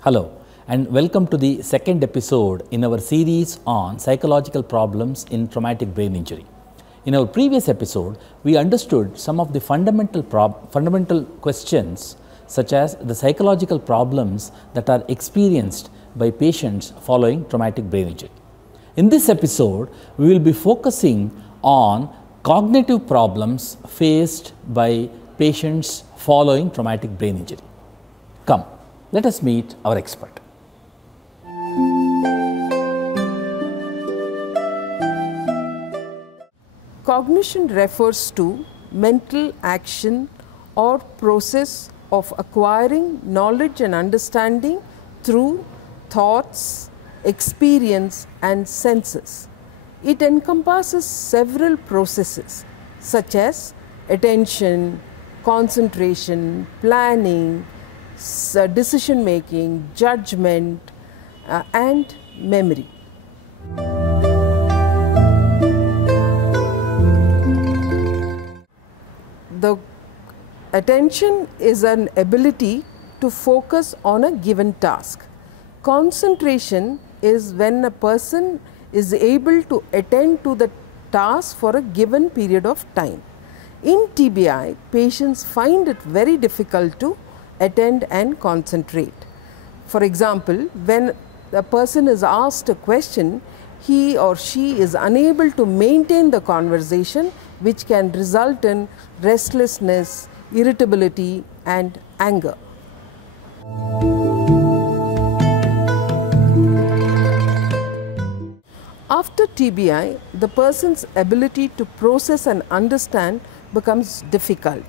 Hello and welcome to the second episode in our series on psychological problems in traumatic brain injury. In our previous episode, we understood some of the fundamental questions such as the psychological problems that are experienced by patients following traumatic brain injury. In this episode, we will be focusing on cognitive problems faced by patients following traumatic brain injury. Come, let us meet our expert. Cognition refers to mental action or process of acquiring knowledge and understanding through thoughts, experience and senses. It encompasses several processes such as attention, concentration, planning, decision making, judgment and memory. The attention is an ability to focus on a given task. Concentration is when a person is able to attend to the task for a given period of time. In TBI, patients find it very difficult to attend and concentrate. For example, when a person is asked a question, he or she is unable to maintain the conversation, which can result in restlessness, irritability and anger. After TBI, the person's ability to process and understand becomes difficult,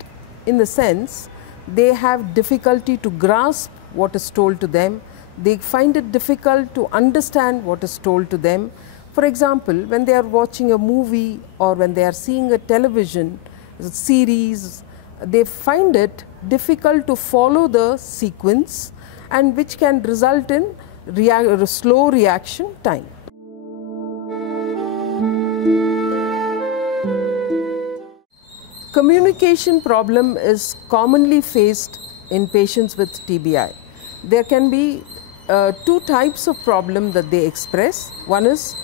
in the sense they have difficulty to grasp what is told to them. They find it difficult to understand what is told to them. For example, when they are watching a movie or when they are seeing a television series, they find it difficult to follow the sequence, and which can result in slow reaction time. Communication problem is commonly faced in patients with TBI. There can be two types of problem that they express. One is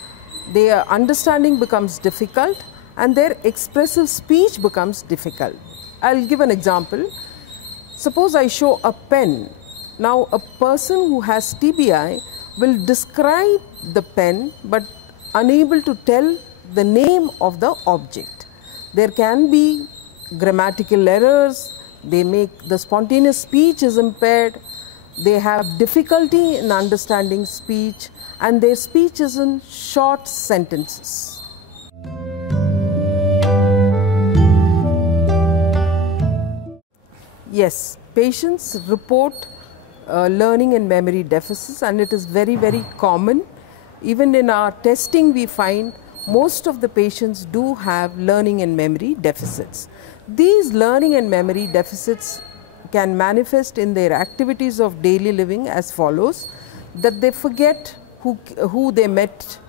their understanding becomes difficult and their expressive speech becomes difficult. I'll give an example. Suppose I show a pen. Now a person who has TBI will describe the pen but unable to tell the name of the object. There can be grammatical errors, the spontaneous speech is impaired, they have difficulty in understanding speech, and their speech is in short sentences. Yes, patients report learning and memory deficits, and it is very, very common. Even in our testing, we find most of the patients do have learning and memory deficits. These learning and memory deficits can manifest in their activities of daily living as follows: that they forget who they met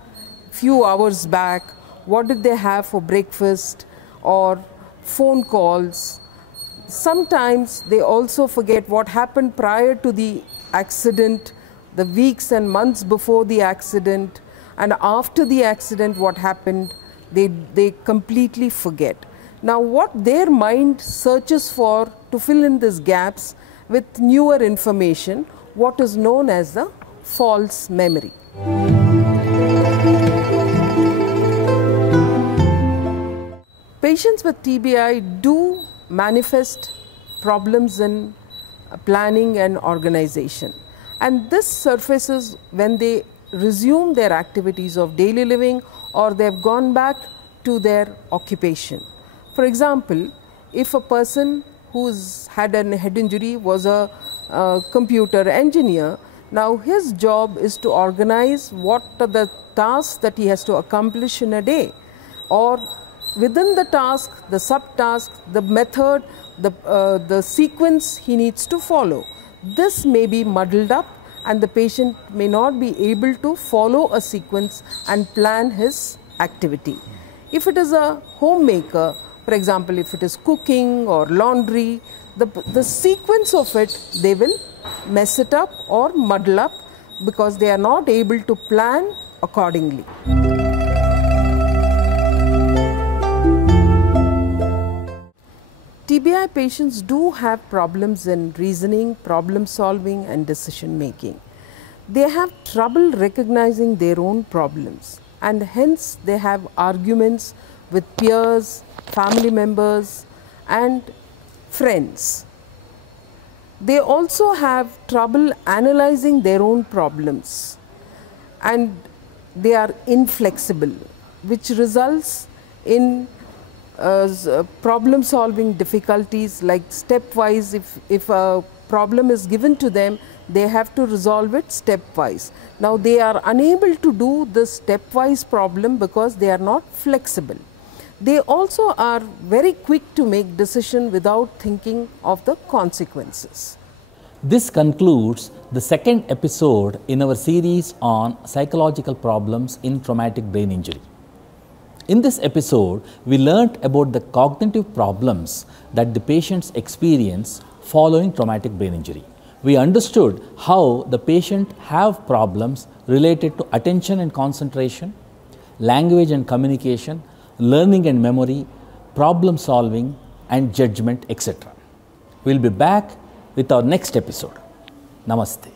few hours back, what did they have for breakfast, or phone calls. Sometimes they also forget what happened prior to the accident, the weeks and months before the accident, and after the accident what happened, they completely forget. Now what their mind searches for to fill in these gaps with newer information, what is known as the false memory. Patients with TBI do manifest problems in planning and organization, and this surfaces when they resume their activities of daily living or they have gone back to their occupation. For example, if a person who's had a head injury was a computer engineer, now his job is to organize what are the tasks that he has to accomplish in a day, or within the task, the subtask, the method, the sequence he needs to follow. This may be muddled up and the patient may not be able to follow a sequence and plan his activity. If it is a homemaker For example, if it is cooking or laundry, the sequence of it, they will mess it up or muddle up because they are not able to plan accordingly. TBI patients do have problems in reasoning, problem solving and decision making. They have trouble recognizing their own problems, and hence they have arguments with peers, family members and friends. They also have trouble analyzing their own problems, and they are inflexible, which results in problem solving difficulties, like stepwise. If a problem is given to them, they have to resolve it stepwise. Now they are unable to do this stepwise problem because they are not flexible. They also are very quick to make decision without thinking of the consequences. This concludes the second episode in our series on psychological problems in traumatic brain injury. In this episode, we learnt about the cognitive problems that the patients experience following traumatic brain injury. We understood how the patient have problems related to attention and concentration, language and communication, learning and memory, problem solving and judgment, etc. We will be back with our next episode. Namaste.